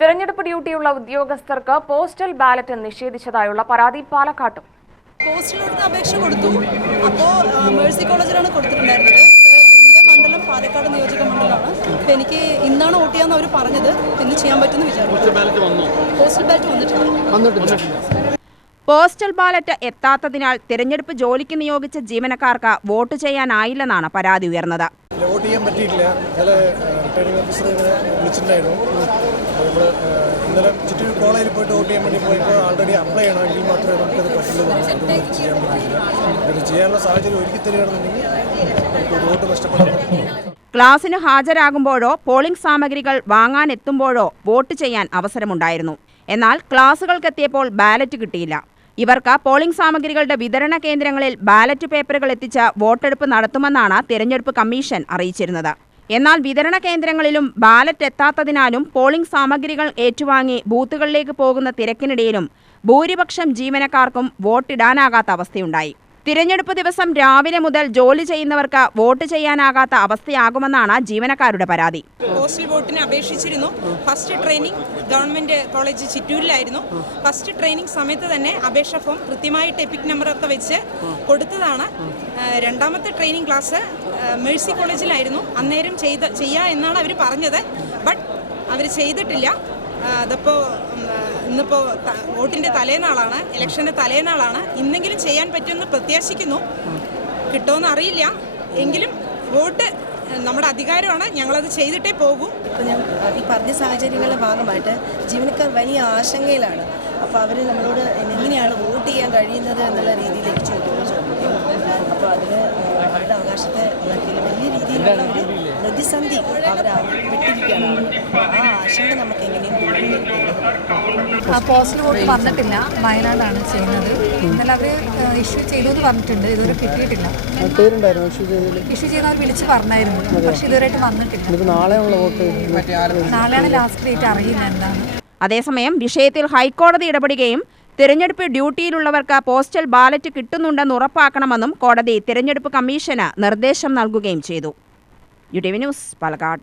തെരഞ്ഞെടുപ്പ് ഡ്യൂട്ടിയുള്ള ഉദ്യോഗസ്ഥർക്ക് postal ballot നിഷേധിച്ചതായുള്ള പരാതി പാലക്കാട്ടും. പോസ്റ്റലിന് അപേക്ഷ കൊടുത്തു. അപ്പോൾ മേഴ്സി കോളേജിലാണ് കൊടുത്തിട്ടുണ്ടായിരുന്നത്. എൻ്റെ മണ്ഡലം പാലക്കാട് നിയോജക മണ്ഡലമാണ്. അപ്പോൾ എനിക്ക് ഇന്നാണ് വോട്ട് ചെയ്യാമെന്ന് അവർ പറഞ്ഞത്. ഇന്ന് ചെയ്യാൻ പറ്റുമെന്ന് വിചാരിച്ചു. പോസ്റ്റൽ ബാലറ്റ് വന്നിട്ടില്ല. പോസ്റ്റൽ ബാലറ്റ് എത്താത്തതിനാൽ തിരഞ്ഞെടുപ്പ് ജോലിക്ക് നിയോഗിച്ച ജീവനക്കാർക്ക് വോട്ട് ചെയ്യാനായില്ലെന്നാണ് പരാതി ഉയർന്നത്. വോട്ട് ചെയ്യാൻ പറ്റിയിട്ടില്ല. ഇന്നലെ റിട്ടേണിംഗ് ഓഫീസർ വിളിച്ചിട്ടുണ്ടായിരുന്നു. ഇന്നലെ ചുറ്റൂർ കോളേജിൽ പോയിട്ട് വോട്ട് ചെയ്യാൻ വേണ്ടി പോയപ്പോൾ ആൾറെഡി അപ്ലൈ ചെയ്യണമെങ്കിൽ മാത്രമേ നമുക്കത് പറ്റുള്ളൂ. അതുകൊണ്ട് ചെയ്യാൻ പറ്റില്ല. അത് ചെയ്യാനുള്ള സാഹചര്യം ഒരുക്കി തരികയാണെന്നുണ്ടെങ്കിൽ നമുക്ക് വോട്ട് നഷ്ടപ്പെടാൻ. ക്ലാസ്സിന് ഹാജരാകുമ്പോഴോ പോളിംഗ് സാമഗ്രികൾ വാങ്ങാനെത്തുമ്പോഴോ വോട്ട് ചെയ്യാൻ അവസരമുണ്ടായിരുന്നു. എന്നാൽ ക്ലാസുകൾക്കെത്തിയപ്പോൾ ബാലറ്റ് കിട്ടിയില്ല. ഇവർക്ക് പോളിംഗ് സാമഗ്രികളുടെ വിതരണ കേന്ദ്രങ്ങളിൽ ബാലറ്റ് പേപ്പറുകൾ എത്തിച്ച് വോട്ടെടുപ്പ് നടത്തുമെന്നാണ് തിരഞ്ഞെടുപ്പ് കമ്മീഷൻ അറിയിച്ചിരുന്നത്. എന്നാൽ വിതരണ കേന്ദ്രങ്ങളിലും ബാലറ്റ് എത്താത്തതിനാലും പോളിംഗ് സാമഗ്രികൾ ഏറ്റുവാങ്ങി ബൂത്തുകളിലേക്ക് പോകുന്ന തിരക്കിനിടയിലും ഭൂരിപക്ഷം ജീവനക്കാർക്കും വോട്ടിടാനാകാത്ത അവസ്ഥയുണ്ടായി. തിരഞ്ഞെടുപ്പ് ദിവസം രാവിലെ മുതൽ ജോലി ചെയ്യുന്നവർക്ക് വോട്ട് ചെയ്യാനാകാത്ത അവസ്ഥയാകുമെന്നാണ് ജീവനക്കാരുടെ പരാതി. പോസ്റ്റൽ വോട്ടിന് അപേക്ഷിച്ചിരുന്നു. ഫസ്റ്റ് ട്രെയിനിങ് ഗവൺമെന്റ് കോളേജ് ചിറ്റൂരിലായിരുന്നു. ഫസ്റ്റ് ട്രെയിനിങ് സമയത്ത് തന്നെ അപേക്ഷ ഫോം കൃത്യമായിട്ട് എപ്പിക് നമ്പറൊക്കെ വെച്ച് കൊടുത്തതാണ്. രണ്ടാമത്തെ ട്രെയിനിങ് ക്ലാസ് മേഴ്സി കോളേജിലായിരുന്നു. അന്നേരം ചെയ്യാ എന്നാണ് അവർ പറഞ്ഞത്. ബട്ട് അവർ ചെയ്തിട്ടില്ല. അതിപ്പോൾ ഇന്നിപ്പോൾ വോട്ടിൻ്റെ തലേനാളാണ്, ഇലക്ഷൻ്റെ തലേനാളാണ്. ഇന്നെങ്കിലും ചെയ്യാൻ പറ്റുമെന്ന് പ്രത്യാശിക്കുന്നു. കിട്ടുമെന്ന് അറിയില്ല. എങ്കിലും വോട്ട് നമ്മുടെ അധികാരമാണ്. ഞങ്ങളത് ചെയ്തിട്ടേ പോകൂ. ഇപ്പോൾ ഞാൻ ഈ പറഞ്ഞ സാഹചര്യങ്ങളുടെ ഭാഗമായിട്ട് ജീവനക്കാർ വലിയ ആശങ്കയിലാണ്. അപ്പോൾ അവർ നമ്മളോട് എങ്ങനെയാണ് വോട്ട് ചെയ്യാൻ കഴിയുന്നത് എന്നുള്ള രീതിയിലേക്ക് ചോദിക്കുന്നു. അപ്പോൾ അതിന് അവരുടെ അവകാശത്തെ വലിയ രീതിയിലുള്ള ഒരു പ്രതിസന്ധി വിട്ടിരിക്കുകയാണ്. ആ ആശങ്ക നമുക്ക് എങ്ങനെയും പോസ്റ്റൽ വോട്ട് വന്നിട്ടില്ല. വയനാടാണ് ചെയ്യുന്നത്. ഇന്നലെ അവർ ഇഷ്യൂ ചെയ്തു എന്ന് പറഞ്ഞിട്ടുണ്ട്. ഇതുവരെ കിട്ടിയിട്ടില്ല. ഇഷ്യൂ ചെയ്യുന്നവർ വിളിച്ച് പറഞ്ഞായിരുന്നു. പക്ഷെ ഇതുവരെയായിട്ട് വന്നിട്ടില്ല. നാളെയാണ് ലാസ്റ്റ് ഡേറ്റ്. അറിയില്ല എന്താണ്. അതേസമയം വിഷയത്തിൽ ഹൈക്കോടതി ഇടപെടുകയും തിരഞ്ഞെടുപ്പ് ഡ്യൂട്ടിയിലുള്ളവർക്ക് പോസ്റ്റൽ ബാലറ്റ് കിട്ടുന്നുണ്ടെന്ന് ഉറപ്പാക്കണമെന്നും കോടതി തിരഞ്ഞെടുപ്പ് കമ്മീഷന് നിർദ്ദേശം നൽകുകയും ചെയ്തു. UTV news, Palakkad.